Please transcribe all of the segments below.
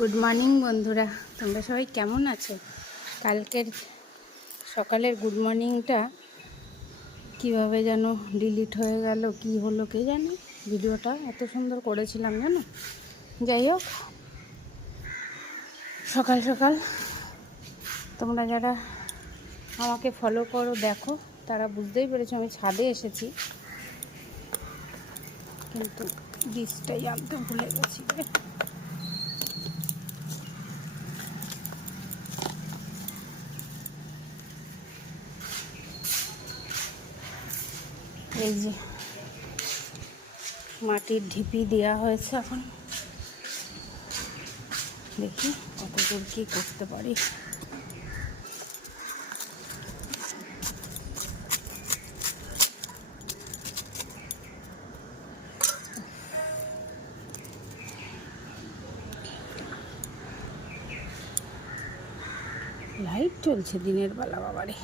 Good morning বন্ধুরা, তোমরা সবাই কেমন আছো? কালকের সকালের গুড মর্নিংটা কীভাবে যেন ডিলিট হয়ে গেল, কি হলো কে জানে। ভিডিওটা এত সুন্দর করেছিলাম জানো। যাই হোক, সকাল সকাল তোমরা যারা আমাকে ফলো করো দেখো, তারা বুঝতেই পেরেছো আমি ছাদে এসেছি, কিন্তু ডিশটাই আনতে ভুলে গেছি। এই যে মাটির ঢিপি দেওয়া হয়েছে, এখন দেখি কতদূর কী করতে পারি। লাইট চলছে দিনের বেলা, বাবারে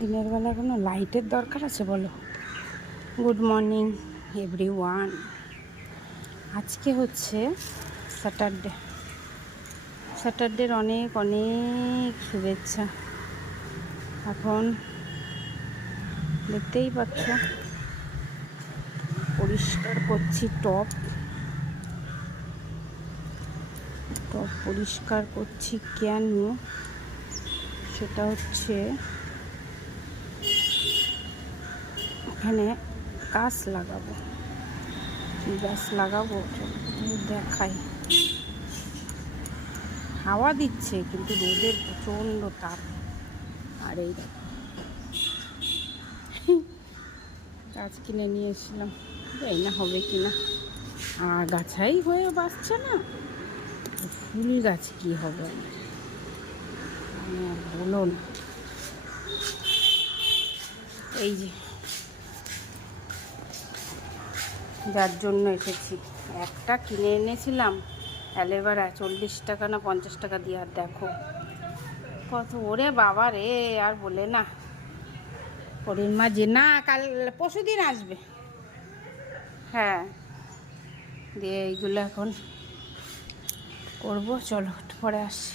দিনের বেলা কোনো লাইটের দরকার আছে বলো? Good morning everyone. আজকে হচ্ছে স্যাটারডের অনেক অনেক শুভেচ্ছা। এখন দেখতেই পাচ্ছ পরিষ্কার করছি, টপ পরিষ্কার করছি। কেন? সেটা হচ্ছে এখানে গাছ লাগাবো। কি গাছ লাগাবো দেখাই। হাওয়া দিচ্ছে কিন্তু রোদের প্রচণ্ড তাপ। আর এই দেখো গাছ কিনে নিয়ে এসেছিলাম, জানি না হবে কি না। গাছাই হয়ে বাঁচছে না, ফুল গাছ কি হবে বলো না। এই যে যার জন্য এসেছি, একটা কিনে এনেছিলাম অ্যালোভেরা 40 টাকা না 50 টাকা দিয়ে, আর দেখো কত। ওরে বাবা রে, আর বলে না। পরির মা যে না কাল পরশুদিন আসবে, হ্যাঁ দিয়ে এইগুলো এখন করবো। চলো পরে আসছি।